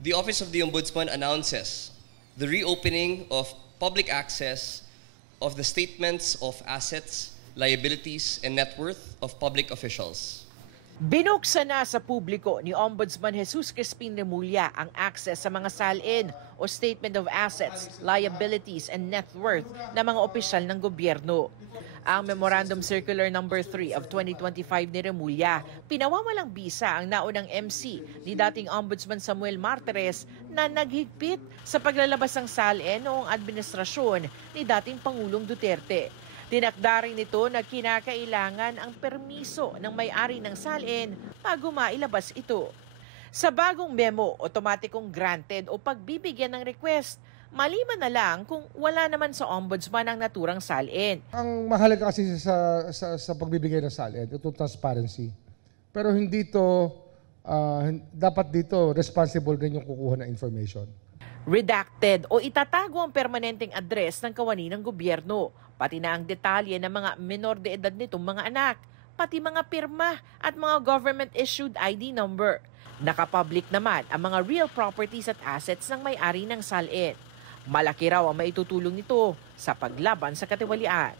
The Office of the Ombudsman announces the reopening of public access of the statements of assets, liabilities, and net worth of public officials. Binuksan na sa publiko ni Ombudsman Jesus Crispin Remulla ang access sa mga salin o Statement of Assets, Liabilities and Net Worth ng mga opisyal ng gobyerno. Ang Memorandum Circular No. 3 of 2025 ni Remulla, pinawawalang bisa ang naunang MC ni dating Ombudsman Samuel Martires na naghigpit sa paglalabas ng salin noong administrasyon ni dating Pangulong Duterte. Tinakda rin nito na kinakailangan ang permiso ng may-ari ng salin bago mailabas ito. Sa bagong memo, otomatikong granted o pagbibigyan ng request, maliban na lang kung wala naman sa ombudsman ang naturang salin. Ang mahalaga kasi sa pagbibigay ng salin, ito transparency. Pero hindi to, dapat dito responsible rin yung kukuha ng information. Redacted o itatago ang permanenteng address ng kawani ng gobyerno, pati na ang detalye ng mga menor de edad nitong mga anak, pati mga pirma at mga government-issued ID number. Nakapublic naman ang mga real properties at assets ng may-ari ng salin. Malaki raw ang maitutulong nito sa paglaban sa katiwalian.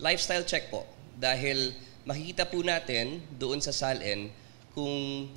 Lifestyle check po, dahil makikita po natin doon sa salin kung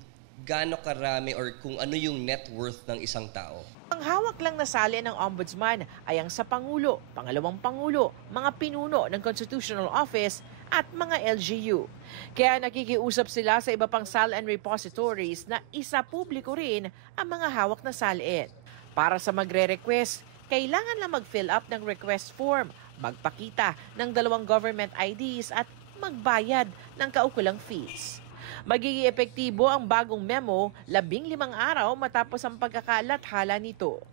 gaano karami or kung ano yung net worth ng isang tao. Ang hawak lang na salin ng ombudsman ay ang sa Pangulo, Pangalawang Pangulo, mga pinuno ng Constitutional Office at mga LGU. Kaya nakikiusap sila sa iba pang salin repositories na isa publiko rin ang mga hawak na salin. Para sa magre-request, kailangan lang mag-fill up ng request form, magpakita ng 2 government IDs at magbayad ng kaukulang fees. Magiging epektibo ang bagong memo 15 araw matapos ang pagkakalathala nito.